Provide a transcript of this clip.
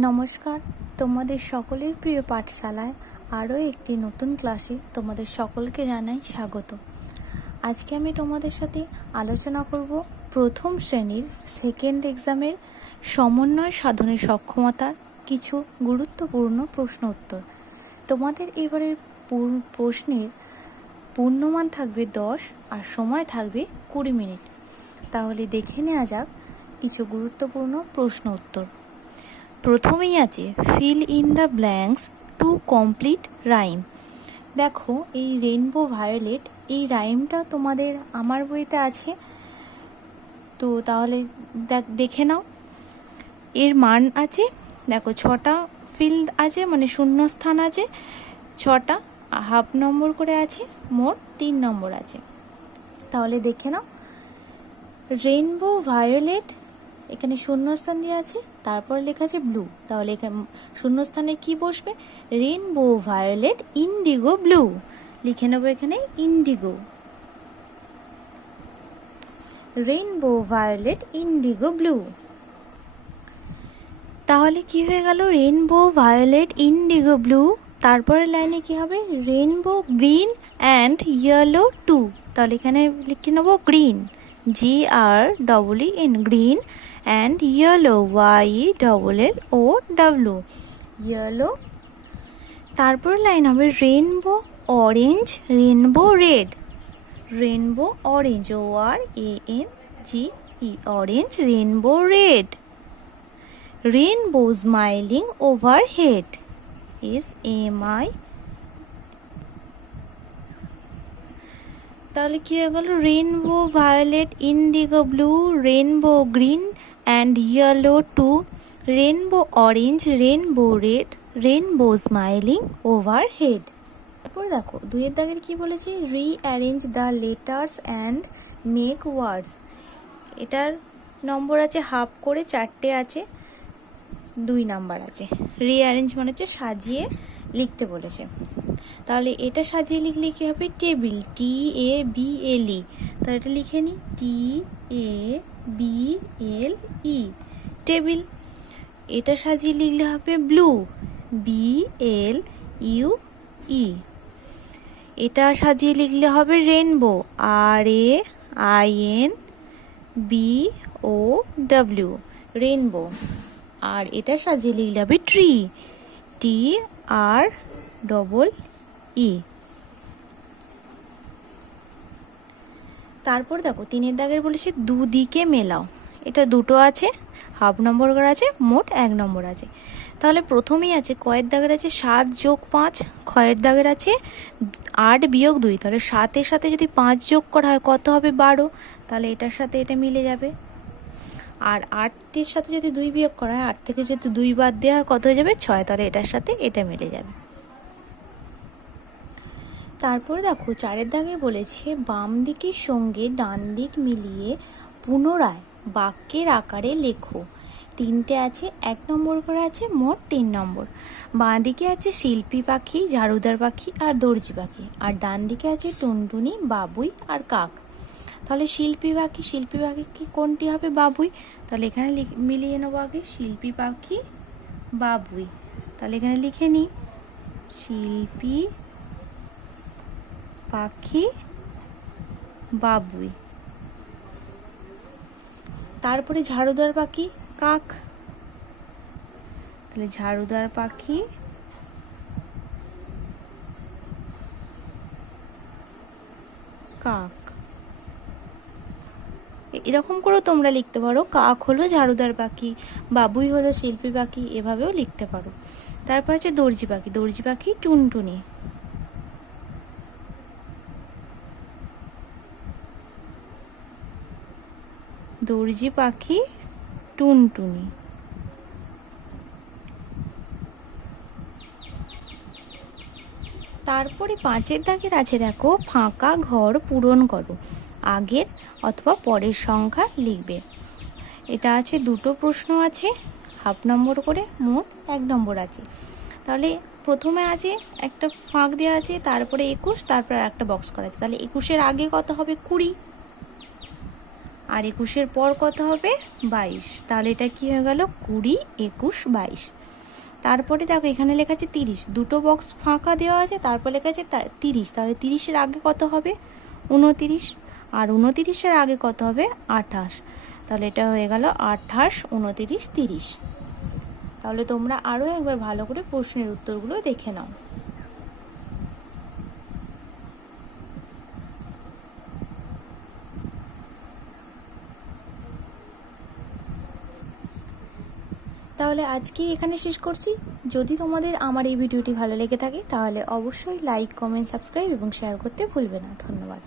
নমস্কার, তোমাদের সকলের প্রিয় পাঠশালায় আরও একটি নতুন ক্লাসে তোমাদের সকলকে জানাই স্বাগত। আজকে আমি তোমাদের সাথে আলোচনা করব প্রথম শ্রেণীর সেকেন্ড এক্সামের সমন্বয় সাধনের সক্ষমতার কিছু গুরুত্বপূর্ণ প্রশ্ন উত্তর। তোমাদের এবারের প্রশ্নের পূর্ণমান থাকবে 10 আর সময় থাকবে 20 মিনিট। তাহলে দেখে নেওয়া যাক কিছু গুরুত্বপূর্ণ প্রশ্ন উত্তর। প্রথমেই আছে fill in the blanks to complete rhyme. দেখো, এই রেইনবো ভায়োলেট এই রাইমটা তোমাদের আমার বইতে আছে, তো তাহলে দেখে নাও। এর মান আছে, দেখো 6টা ফিল্ড আছে, মানে শূন্যস্থান আছে 6টা, হাফ নম্বর করে আছে, মোট 3 নম্বর আছে। তাহলে দেখে নাও, রেইনবো ভায়োলেট এখানে শূন্যস্থান দিয়ে আছে, তারপর লেখা আছে ব্লু, তাহলে এখানে শূন্যস্থানে কি বসবে? রেইনবো ভায়োলেট ইন্ডিগো ব্লু, লিখে নেবো এখানে indigo, rainbow violet indigo blue. তাহলে কি হয়ে গেল? রেইনবো ভায়োলেট ইন্ডিগো ব্লু, তারপরের লাইনে কি হবে? Rainbow green and yellow too, তাহলে এখানে লিখে নেবো green, GREEN, green, and yellow, YELLO, yellow. তারপর লাইন হবে rainbow orange, rainbow red, rainbow orange, ORANGE, orange, rainbow red. Rainbow smiling overhead, SMI। তাহলে কি হয়ে গেল? Rainbow violet indigo blue, rainbow green and yellow too, rainbow orange, rainbow red, rainbow smiling overhead. তারপর দেখো 2 দাগের কি বলেছে? Rearrange the letters and make words. এটার নম্বর আছে হাফ করে, 4টে আছে, 2 নাম্বার আছে। রিঅ্যারেঞ্জ মানে হচ্ছে সাজিয়ে লিখতে বলেছে। তাহলে এটা সাজিয়ে লিখলে কি হবে? টেবিল, TABLE, তাহলে এটা লিখে নিই TABLE, টেবিল। এটা সাজিয়ে লিখলে হবে ব্লু, BLUE। এটা সাজিয়ে লিখলে হবে রেইনবো, RAINBOW, রেইনবো। আর এটা সাজিয়ে লিখলে হবে ট্রি, TREE। তারপর দেখো 3 দাগের বলেছে দুদিকে মেলাও। এটা 2টো আছে, হাফ নম্বর করে আছে, মোট 1 নম্বর আছে। তাহলে প্রথমেই আছে কয়ের দাগের আছে 7 যোগ 5, ক্ষয়ের দাগের আছে 8 বিয়োগ 2, তাহলে 7-এর সাথে যদি 5 যোগ করা হয় কত হবে? 12, তাহলে এটার সাথে এটা মিলে যাবে। আর 8-এর সাথে যদি 2 বিয়োগ করা হয়, 8 থেকে যদি 2 বাদ দেওয়া হয় কত হয়ে যাবে? 6, তাহলে এটার সাথে এটা মিলে যাবে। তারপরে দেখো 4 দাগে বলেছে বাম দিকের সঙ্গে ডান দিক মিলিয়ে পুনরায় বাক্যের আকারে লেখো। 3টে আছে, 1 নম্বর করে আছে, মোট 3 নম্বর। বাঁ দিকে আছে শিল্পী পাখি, ঝাড়ুদার পাখি আর দর্জি পাখি, আর ডান দিকে আছে টুনটুনি, বাবুই আর কাক। তাহলে শিল্পী পাখি কি কোনটি হবে? বাবুই, তাহলে এখানে মিলিয়ে নেবো আগে শিল্পী পাখি, বাবুই। তাহলে এখানে লিখে নিই শিল্পী পাখি, বাবুই। তারপরে ঝাড়ুদার পাখি, কাক, তাহলে ঝাড়ুদার পাখি, কাক। এরকম করেও তোমরা লিখতে পারো, কাক হলো ঝাড়ুদার পাখি, বাবুই হলো শিল্পী পাখি, এভাবেও লিখতে পারো। তারপর আছে দর্জি পাখি টুনটুনি, দর্জি পাখি টুনটুনি। তারপরে 5 দাগের আছে দেখো ফাঁকা ঘর পূরণ করো, আগের অথবা পরের সংখ্যা লিখবে। এটা আছে 2টো প্রশ্ন আছে, হাফ নম্বর করে, মোট 1 নম্বর আছে। তাহলে প্রথমে আছে একটা ফাঁক দেওয়া আছে, তারপরে 21, তারপরে একটা বক্স করা আছে। তাহলে 21-এর আগে কত হবে? 20, আর 21-এর পর কত হবে? 22। তাহলে এটা কি হয়ে গেল? 20, 21, 22। তারপরে দেখো এখানে লেখা আছে 30, দুটো বক্স ফাঁকা দেওয়া আছে, তারপর লেখা আছে 30, তাহলে 30-এর আগে কত হবে? 29, আর 29-এর আগে কত হবে? 28, তাহলে এটা হয়ে গেল 28, 29, 30। তাহলে তোমরা আরও একবার ভালো করে প্রশ্নের উত্তরগুলো দেখে নাও। তাহলে আজকেই এখানে শেষ করছি। যদি তোমাদের আমার এই ভিডিওটি ভালো লেগে থাকে তাহলে অবশ্যই লাইক, কমেন্ট, সাবস্ক্রাইব এবং শেয়ার করতে ভুলবে না। ধন্যবাদ।